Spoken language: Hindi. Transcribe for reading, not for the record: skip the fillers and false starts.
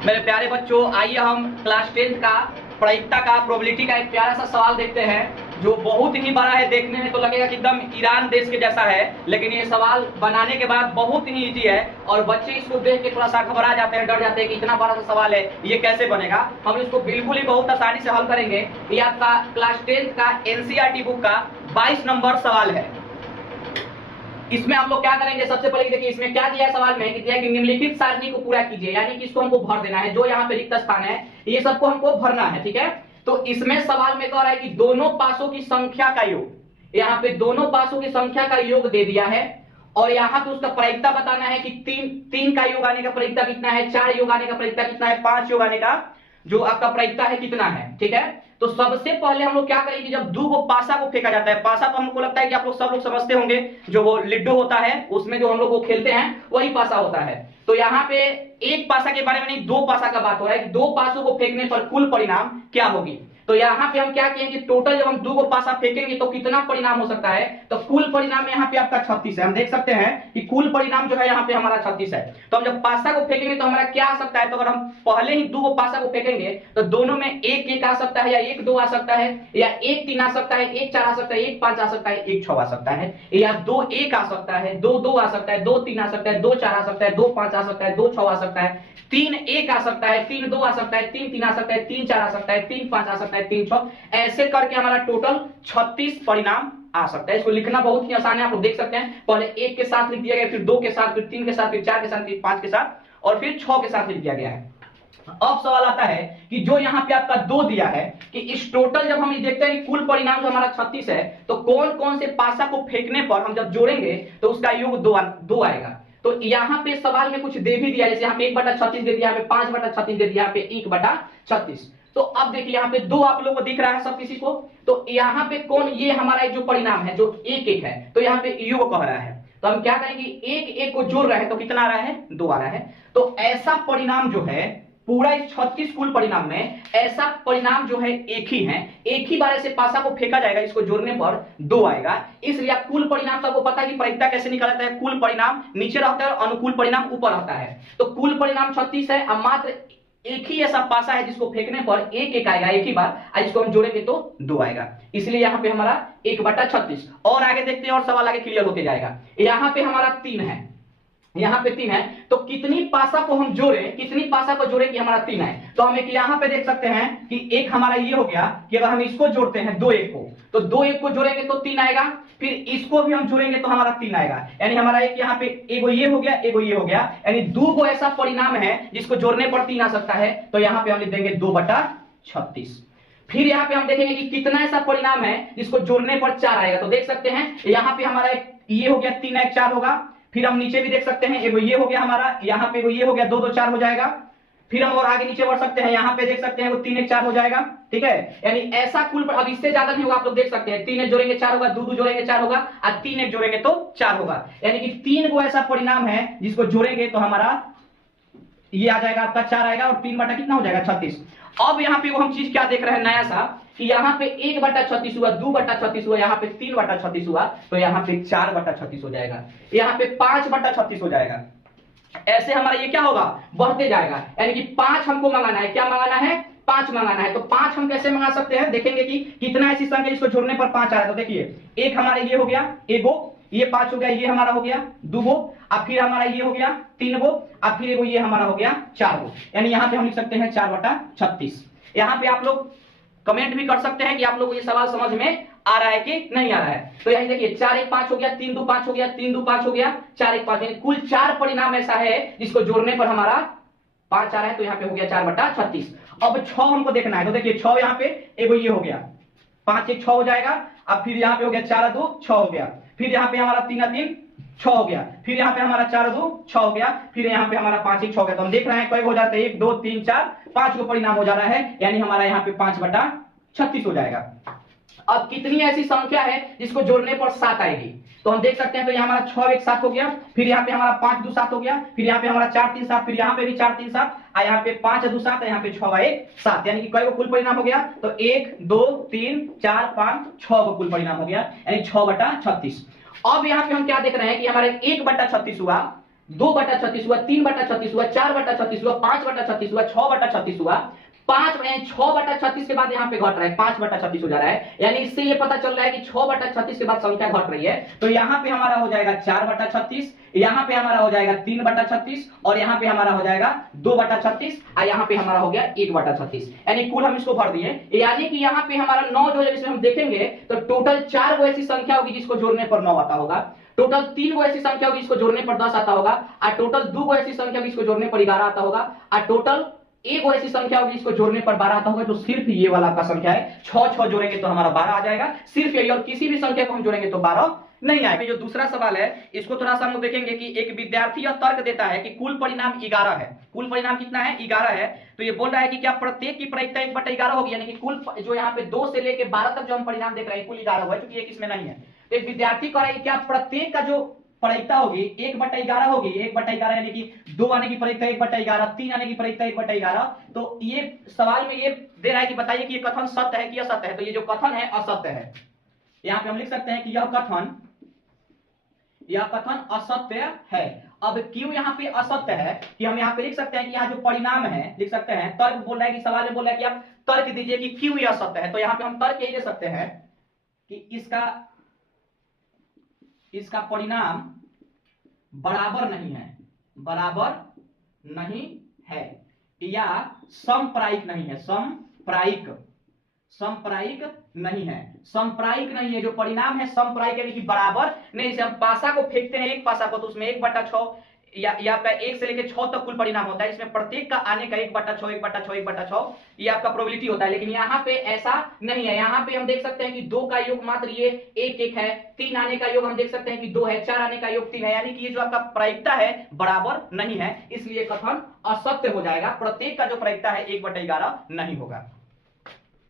मेरे प्यारे बच्चों, आइए हम क्लास 10 का प्रायिकता का प्रोबेबिलिटी का एक प्यारा सा सवाल देखते हैं जो बहुत ही बड़ा है। देखने में तो लगेगा कि एकदम ईरान देश के जैसा है, लेकिन ये सवाल बनाने के बाद बहुत ही इजी है और बच्चे इसको देख के थोड़ा सा घबरा जाते हैं, डर जाते हैं कि इतना बड़ा सा सवाल है, ये कैसे बनेगा। हम इसको बिल्कुल ही बहुत आसानी से हल करेंगे। ये आपका क्लास 10 का एनसीईआरटी बुक का 22 नंबर सवाल है। इसमें हम लोग क्या करेंगे, सबसे पहले देखिए इसमें क्या दिया है सवाल में कि दिया है कि निम्नलिखित सारणी को पूरा कीजिए, यानी कि इसको हमको भर देना है। जो यहाँ पे रिक्त स्थान है ये सबको हमको भरना है, ठीक है। तो इसमें सवाल में कह रहा है कि दोनों पासों की संख्या का योग, यहाँ पे दोनों पासों की संख्या का योग दे दिया है और यहाँ पे उसका प्रायिकता बताना है कि तीन का योग आने का प्रायिकता कितना है, 4 योग आने का प्रायिकता कितना है, 5 योग आने का जो आपका प्रायिकता है कितना है, ठीक है। तो सबसे पहले हम लोग क्या करेंगे, जब दो को पासा को फेंका जाता है, पासा तो हमको लगता है कि आप लोग सब लोग समझते होंगे, जो वो लिड्डू होता है उसमें जो हम लोग वो खेलते हैं वही पासा होता है। तो यहाँ पे एक पासा के बारे में नहीं, दो पासा का बात हो रहा है कि दो पासों को फेंकने पर कुल परिणाम क्या होगी। तो यहाँ पे हम क्या कहेंगे, टोटल जब हम दो को पासा फेंकेंगे तो कितना परिणाम हो सकता है। तो कुल परिणाम यहाँ पे आपका 36 है। हम देख सकते हैं कि कुल परिणाम जो है यहाँ पे हमारा 36 है। तो हम जब पासा को फेंकेंगे तो हमारा क्या आ सकता है, तो अगर हम पहले ही दो को पासा को फेंकेंगे तो दोनों में एक एक आ सकता है, या एक दो आ सकता है, या एक तीन आ सकता है, एक चार आ सकता है, एक पांच आ सकता है, एक 6 आ सकता है, या दो एक आ सकता है, दो दो आ सकता है, दो तीन आ सकता है, दो चार आ सकता है, दो पांच आ सकता है, दो 6 आ सकता है, तीन एक आ सकता है, तीन दो आ सकता है, तीन तीन आ सकता है, तीन चार आ सकता है, तीन पांच आ सकता है, तीन 6, ऐसे करके हमारा टोटल 36 परिणाम आ सकता है। इसको लिखना बहुत ही आसान है, आप लोग देख सकते हैं। पहले एक के साथ लिख दिया गया, फिर दो के साथ, फिर तीन के साथ, फिर चार के साथ, फिर पांच के साथ और फिर 6 के साथ लिख दिया गया है। अब सवाल आता है कि जो यहाँ पे आपका 2 दिया है कि इस टोटल जब हम देखते हैं कि कुल परिणाम जो हमारा 36 है, तो कौन कौन से पासा को फेंकने पर हम जब जोड़ेंगे तो उसका योग 2 आएगा। तो यहाँ पे सवाल में कुछ दे भी दिया, जैसे यहाँ पे 1/36 दे दिया, यहाँ पे 5/36 दे दिया, यहाँ पे 1/36। तो अब देखिए यहाँ पे 2 आप लोगों को दिख रहा है सब किसी को, तो यहाँ पे कौन, ये हमारा जो परिणाम है जो एक एक है, तो यहाँ पे योग कह रहा है। तो हम क्या करेंगे, एक एक को जोड़ रहे हैं तो कितना आ रहा है, 2 आ रहा है। तो ऐसा परिणाम जो है पूरा इस 36 कुल परिणाम में, ऐसा परिणाम जो है एक ही है, एक ही बार ऐसे पासा को फेंका जाएगा, इसको जोड़ने पर 2 आएगा। इसलिए कुल परिणाम सबको पता है कि प्रायिकता कैसे निकाला जाता है, कुल परिणाम नीचे रहता है और अनुकूल परिणाम ऊपर रहता है। तो कुल परिणाम 36 है, अब मात्र एक ही ऐसा पासा है जिसको फेंकने पर एक एक आएगा एक ही बार, और इसको हम जोड़ेंगे तो 2 आएगा। इसलिए यहाँ पे हमारा 1/36। और आगे देखते हैं और सवाल आगे क्लियर होते जाएगा। यहाँ पे हमारा 3 है, यहाँ पे 3 है, तो कितनी पासा को हम जोड़े, कितनी पासा को जोड़े कि हमारा 3 है। तो हम एक यहाँ पे देख सकते हैं कि एक हमारा ये हो गया कि अगर हम इसको जोड़ते हैं 2 1 को, तो 2 1 को जोड़ेंगे तो 3 आएगा, फिर इसको भी हम जोड़ेंगे तो हमारा 3 आएगा, यानी हमारा एक यहाँ पे एगो ये हो गया, एगो ये हो गया, यानी 2 को ऐसा परिणाम है जिसको जोड़ने पर 3 आ सकता है। तो यहाँ पे हम लिख देंगे 2/36। फिर यहाँ पे हम देखेंगे कि कितना ऐसा परिणाम है जिसको जोड़ने पर 4 आएगा। तो देख सकते हैं यहाँ पे हमारा एक ये हो गया, 3 1 4 होगा। फिर हम नीचे भी देख सकते हैं, एगो ये हो गया हमारा, यहाँ पे ये हो गया, 2 2 4 हो जाएगा। फिर हम और आगे नीचे बढ़ सकते हैं, यहाँ पे देख सकते हैं वो 3 1 4 हो जाएगा, ठीक है। यानी ऐसा कुल, अब इससे ज्यादा नहीं होगा, आप लोग देख सकते हैं 3 1 जोड़ेंगे 4 होगा, 2 2 जोड़ेंगे 4 होगा, और 3 1 जोड़ेंगे तो 4 होगा। यानी कि 3 को ऐसा परिणाम है जिसको जोड़ेंगे तो हमारा ये आ जाएगा, आपका 4 आएगा और 3 बटा कितना हो जाएगा, 36। अब यहाँ पे वो हम चीज क्या देख रहे हैं नया सा, कि यहाँ पे 1/36 हुआ, 2/36 हुआ, यहाँ पे 3/36 हुआ, तो यहाँ पे 4/36 हो जाएगा, यहाँ पे 5/36 हो जाएगा। ऐसे हमारा ये क्या होगा, बढ़ते जाएगा। यानी कि 5 हमको मंगाना है, क्या मंगाना है, 5 मंगाना है। तो 5 हम कैसे मंगा सकते हैं, देखेंगे कि कितना ऐसी संख्या इसको जोड़ने पर 5 आ रहा है। तो देखिए एक हमारा ये हो गया, एगो ये 5 हो गया, ये हमारा हो गया 2 गो, अब फिर हमारा ये हो गया 3 गो, अब फिर एगो ये हमारा हो गया 4 गो, यानी यहाँ पे हम लिख सकते हैं 4/36। यहाँ पे आप लोग कमेंट भी कर सकते हैं कि आप लोग को ये सवाल समझ में आ रहा है कि नहीं आ रहा है। तो यही देखिए 4 1 5 हो गया, 3 2 5 हो गया, 3 2 5 हो गया, 4 1 5, यानी कुल 4 परिणाम ऐसा है जिसको जोड़ने पर हमारा 5 आ रहा है। तो यहाँ पे हो गया 4/36। अब 6 हमको देखना है, तो देखिए 6 यहाँ पे एगो ये हो गया, 5 1 6 हो जाएगा। अब फिर यहाँ पे हो गया 4 2 6 हो गया, फिर यहाँ पे हमारा 3 3 6 हो गया, फिर यहाँ पे हमारा 4 2 6 हो गया, फिर यहाँ पे हमारा 5 1 6 हो गया। तो हम देख रहे हैं कई हो जाते हैं, 1 2 3 4 5 को परिणाम हो जा रहा है, यानी हमारा यहाँ पे 5/36 हो जाएगा। अब कितनी ऐसी संख्या है जिसको जोड़ने पर 7 आएगी, तो हम देख सकते हैं। तो यहाँ हमारा 6 1 7 हो गया, फिर यहाँ पे हमारा 5 2 7 हो गया, फिर यहाँ पे हमारा 4 3 7, फिर यहाँ पे भी 4 3 7, और यहाँ पे 5 2 7, यहाँ पे 6 1 7, यानी कि कई को कुल परिणाम हो गया। तो 1 2 3 4 5 6 को कुल परिणाम हो गया, यानी 6/36। अब यहाँ पे हम क्या देख रहे हैं कि हमारे 1/36 हुआ, 2/36 हुआ, 3/36 हुआ, 4/36 हुआ, 5/36 हुआ, 6/36 हुआ। 6/36 के बाद यहाँ पे घट रहा है, 5/36 हो जा रहा है, यानी इससे ये पता चल रहा है कि 6/36 के बाद संख्या घट रही है। तो यहाँ पे हमारा हो जाएगा 4/36, यहाँ पे हमारा हो जाएगा 3/36 और यहाँ पे हमारा हो जाएगा 2/36 और यहाँ पे हमारा हो गया 1/36, यानी कुल हम इसको भर दिए। यानी कि यहाँ पे हमारा 9 जो है, इसमें हम देखेंगे तो टोटल 4 वो ऐसी संख्या होगी जिसको जोड़ने पर 9 आता होगा, टोटल 3 वो ऐसी संख्या होगी जिसको जोड़ने पर 10 आता होगा, और टोटल 2 वो ऐसी संख्या होगी जिसको जोड़ने पर 11 आता होगा, और टोटल एक वो ऐसी संख्या होगी जिसको जोड़ने पर 12 आता होगा। तो सिर्फ ये वाला आपका संख्या है, 6 जोड़ेंगे तो हमारा 12 आ जाएगा, सिर्फ यही, और किसी भी संख्या को हम जोड़ेंगे तो 12 नहीं आएगा। जो दूसरा सवाल है इसको थोड़ा सा हम लोग देखेंगे कि एक विद्यार्थी यह तर्क देता है कि कुल परिणाम 11 है। कुल परिणाम कितना है? 11 है। तो ये बोल रहा है कि क्या प्रत्येक की प्रायिकता 1/11 होगी, यानी कि कुल जो यहाँ पे 2 से लेके 12 तक जो हम परिणाम देख रहे हैं कुल 11 हुआ है, क्योंकि एक इसमें नहीं है। तो एक विद्यार्थी कह रहा है क्या प्रत्येक का जो प्रायिकता होगी 1/11 होगी, 1/11 यानी कि 2 आने की प्रायिकता 1/11, 3 आने की प्रायिकता 1/11। तो ये सवाल में ये दे रहा है कि बताइए कि ये कथन सत्य है कि असत्य है। तो ये जो कथन है असत्य है, यहाँ पे हम लिख सकते हैं कि यह कथन असत्य है। अब क्यों यहाँ पे असत्य है कि हम यहाँ पे लिख सकते हैं कि यहाँ जो परिणाम है लिख सकते हैं, तर्क बोल रहा है कि सवाल में बोल रहा है कि आप तर्क दीजिए कि क्यों यह असत्य है। तो यहाँ पे हम तर्क यही दे सकते हैं कि इसका परिणाम बराबर नहीं है, बराबर नहीं है, या समप्रायिक नहीं है, समप्रायिक नहीं है, समप्रायिक नहीं है। जो परिणाम है समप्रायिक यानी कि बराबर नहीं। जैसे हम पासा को फेंकते हैं, एक पासा को, तो उसमें 1/6 या 1 से लेकर 6 तक कुल परिणाम होता है। इसमें प्रत्येक का आने का 1/6 1/6 1/6 ये आपका प्रोबेबिलिटी होता है। लेकिन यहाँ पे ऐसा नहीं है। यहाँ पे हम देख सकते हैं कि 2 का योग मात्र ये 1 है, 3 आने का योग हम देख सकते हैं कि 2 है, 4 आने का योग 3 है, यानी कि ये जो आपका प्रायिकता है बराबर नहीं है, इसलिए कथन असत्य हो जाएगा। प्रत्येक का जो प्रायिकता है 1/11 नहीं होगा।